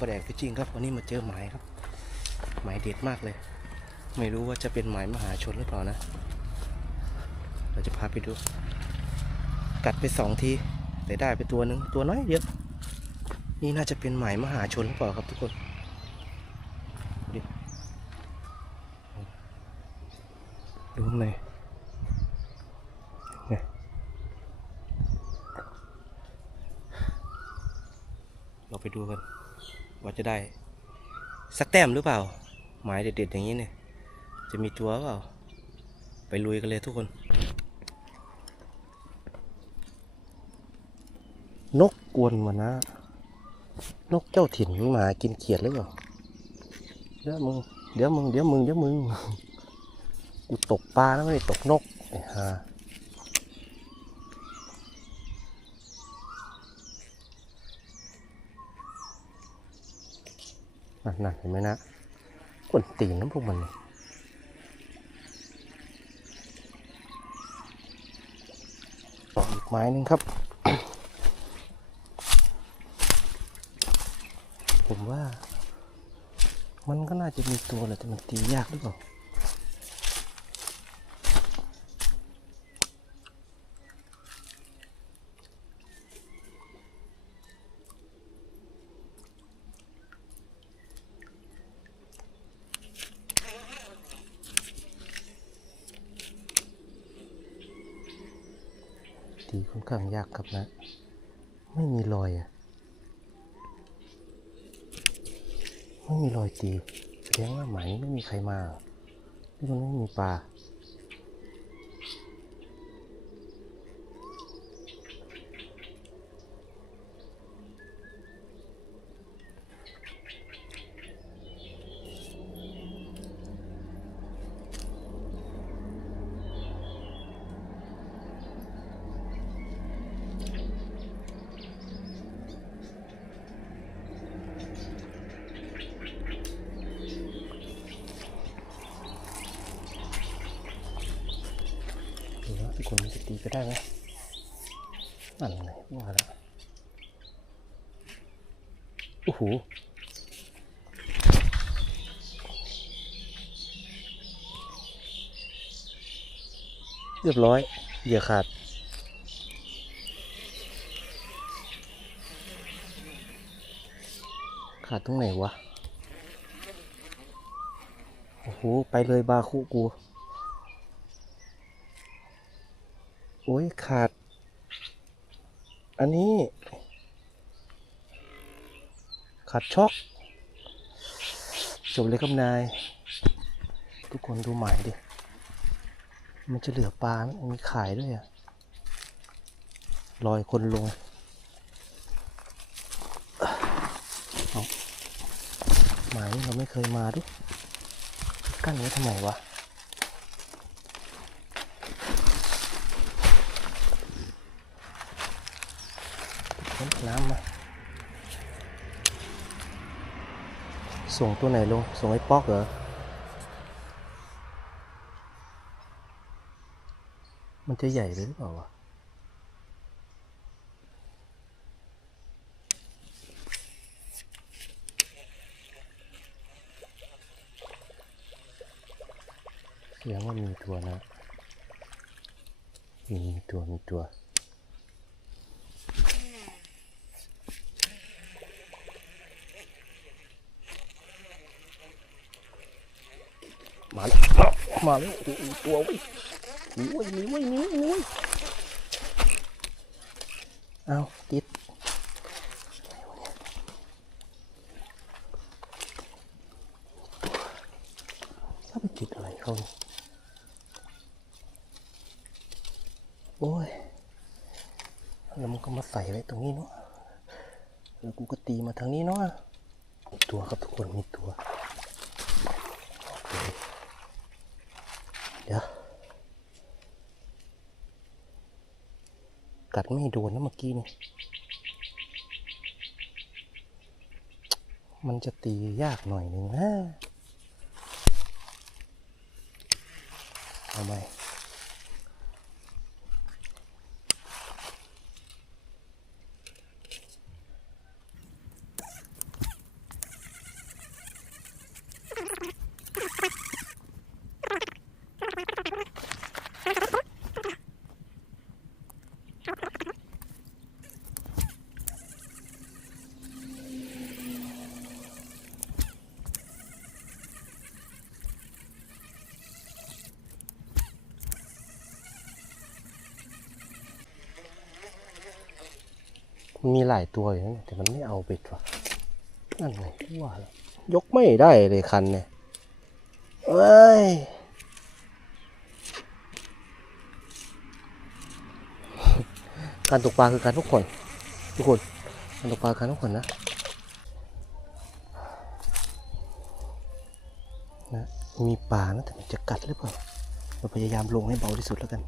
ประแดกไปจริงครับวันนี้มาเจอหมายครับ หมายเด็ดมากเลย ไม่รู้ว่าจะเป็นหมายมหาชนหรือเปล่านะ เราจะพาไปดู กัดไปสองทีแต่ได้ไปตัวหนึ่งตัวน้อยเดียวนี่น่าจะเป็นหมายมหาชนหรือเปล่าครับทุกคนดูดูข้างในเนี่ยเราไปดูกัน ว่าจะได้สักแต้มหรือเปล่า หมายเด็ดๆอย่างนี้เนี่ย จะมีตัวเปล่า ไปลุยกันเลยทุกคน นกกวนมานะ นกเจ้าถิ่นมันมากินเขียดหรือเปล่า เดี๋ยวมึง เดี๋ยวมึง เดี๋ยวมึง เดี๋ยวมึง กูตกปลาแล้วไม่ได้ตกนกไอ้ห่า นั่นเห็นไหมนะกวนตีนน้ำพวกมันต่ออีกไม้นึงครับ ผมว่า มันก็น่าจะมีตัวแหละแต่มันตียากหรือเปล่า ตีค่อนข้างยากครับนะ ไม่มีรอยอะ ไม่มีรอยตีแสดงว่าหมายนี้ไม่มีใครมาที่มันไม่มีปลา ดูว่าทุกคน มันจะตีก็ได้ไหมนั่นไงว่าแล้วโอ้โหเรียบร้อยเหยื่อขาดขาดตรงไหนวะ โอ้โห ไปเลยบาคุกู โอ้ยขาด อันนี้ ขาดช็อกจบเลยครับนาย ทุกคนดูหมายดิ มันจะเหลือปลาไหมมีขายด้วยอะลอยคนลงเอาหมายเราไม่เคยมาดิกั้นไว้ทำไมวะ น้ำมาส่งตัวไหนลง ส่งไอ้ป๊อกเหรอ มันจะใหญ่หรือเปล่าวะเสียงว่ามีตัวนะ มีตัว มีตัว มาแล้ว มาแล้วโอ้โหตัวเว้ยหนีเว้ยหนีเว้ยหนีหนีเว้ยเอาติดถ้าไปติดอะไรเขาโอ้ยแล้วมันก็มาใส่ไว้กูก็ตีมาทางนี้เนาะมีตัวครับทุกคนมีตัว โอเคเดี๋ยว กัดไม่โดนนะเมื่อกี้นี่มันจะตียากหน่อยหนึ่งนะเอาไหม มีหลายตัวอยู่นะแต่มันไม่เอาเบ็ดว่ะนั่นไงว่ายกไม่ได้เลยคันเนี่ยเอ้ยการตกปลาคือการทุกคน ทุกคนการตกปลาคือการทุกคนนะนะมีปลานะแต่มันจะกัดหรือเปล่าเราพยายามลงให้เบาที่สุดแล้วกัน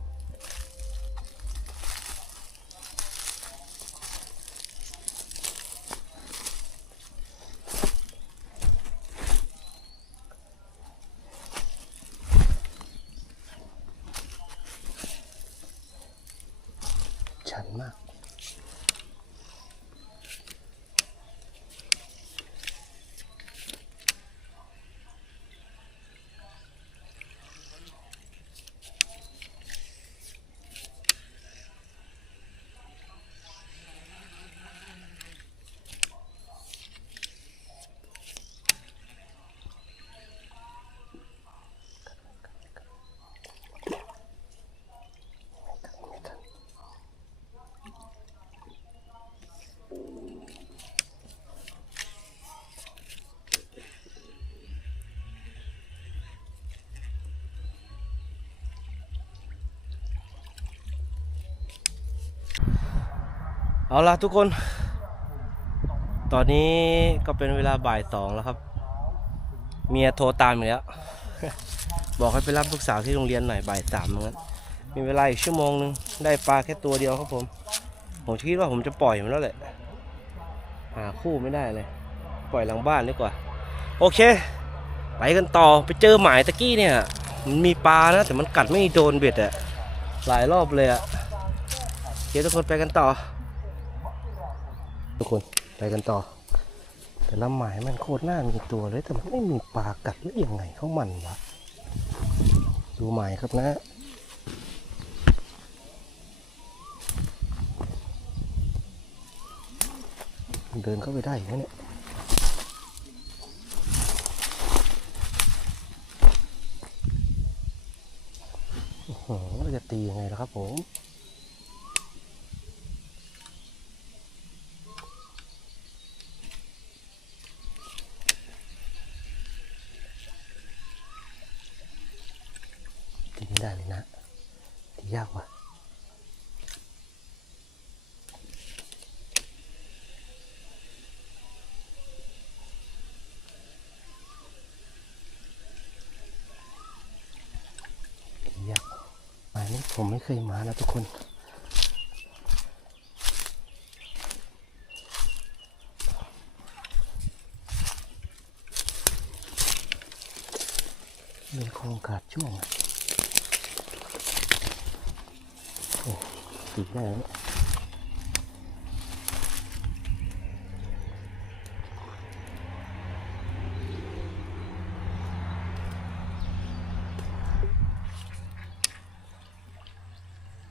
มาก เอาล่ะทุกคน ตอนนี้ก็เป็นเวลาบ่ายสองแล้วครับ เมียโทรตามอีกแล้ว บอกให้ไปรับลูกสาวที่โรงเรียนหน่อยบ่ายสามเหมือนกันมีเวลาอีกชั่วโมงนึงได้ปลาแค่ตัวเดียวครับผม ผมคิดว่าผมจะปล่อยมันแล้วแหละ หาคู่ไม่ได้เลย ปล่อยหลังบ้านดีกว่า โอเค ไปกันต่อไปเจอหมายตะกี้เนี่ย มันมีปลานะ แต่มันกัดไม่โดนเบ็ดอะหลายรอบเลยอะโอเคทุกคนไปกันต่อ ทุกคนไปกันต่อ แต่ละหมายมันโคตรน่ามีตัวเลย แต่มันไม่มีปลากัดหรือยังไงเขามันวะดูหมายครับนะเดินเข้าไปได้ไหมเนี่ยโอ้โหจะตียังไงล่ะครับผม ตีไม่ได้เลยนะตียากว่ะตียากหมายนี้ ผมไม่เคยมานะทุกคน เป็นคลองขาดช่วงอะตีได้แล้ว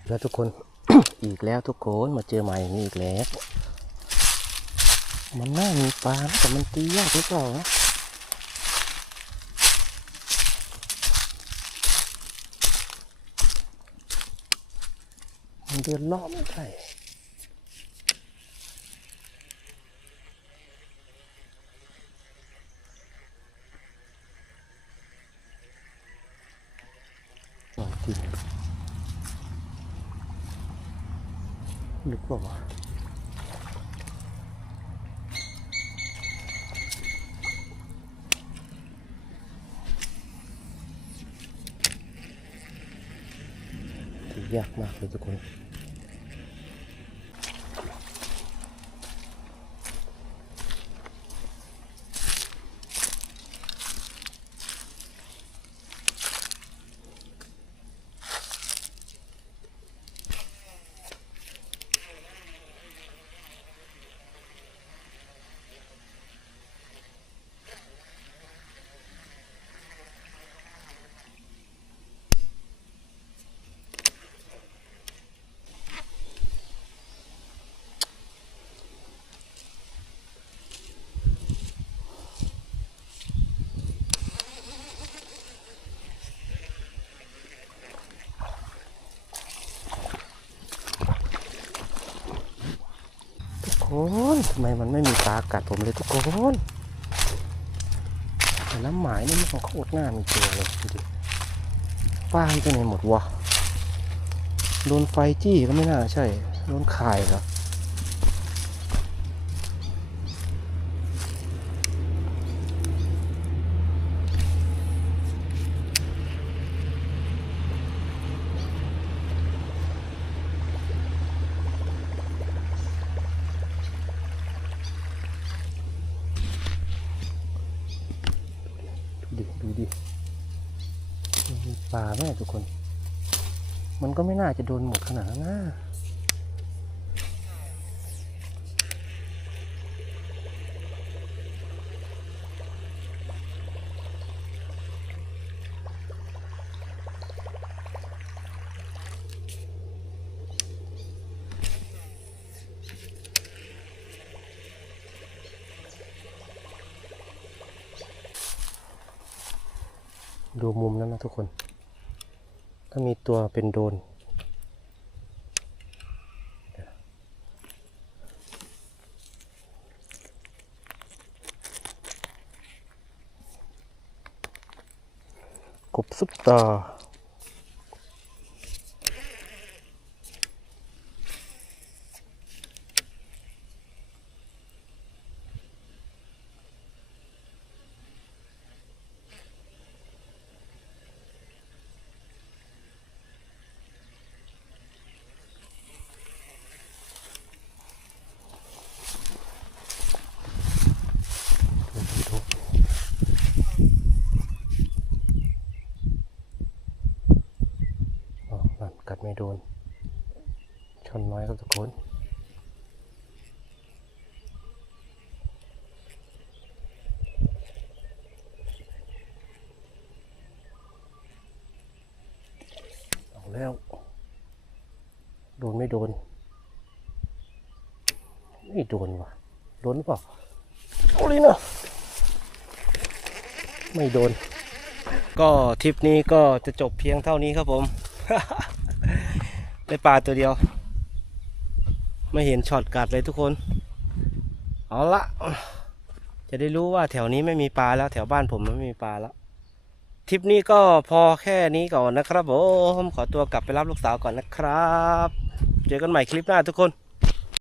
แล้วทุกคน อีกแล้วทุกคนมาเจอใหม่อย่างนี้อีกแล้ว มันน่ามีปลาแต่มันตียากหรือเปล่านะมันเดินเลาะไม่ได้สองทีลึกเปล่าวะถือ ยากมากเลยทุกคน คนทำไมมันไม่มีปลากัดผมเลยทุกคนแต่น้ำหมายนี่มันโคตรง่ายมีเจอเลยดิปลางจะไหนหมดวะโดนไฟจี้ก็ไม่น่าใช่โดนข่ายครับ ดูดิ ดูดิ มีปลาแม่ทุกคน มันก็ไม่น่าจะโดนหมดขนาดนั้นนะดูมุมนั้นนะทุกคน ถ้ามีตัวเป็นโดน กบซุปตา อ๋อนั่น กัดไม่โดน ชนน้อยครับทุกคนเอาแล้ว โดนไม่โดน ไม่โดนว่ะ โดนหรือเปล่าเอาเลยนะไม่โดน ก็ทริปนี้ก็จะจบเพียงเท่านี้ครับผม ได้ปลาตัวเดียว ไม่เห็นช็อตกัดเลยทุกคน เอาละ จะได้รู้ว่าแถวนี้ไม่มีปลาแล้วแถวบ้านผมไม่มีปลาแล้วทริปนี้ก็พอแค่นี้ก่อนนะครับผมขอตัวกลับไปรับลูกสาวก่อนนะครับ เจอกันใหม่คลิปหน้าทุกคน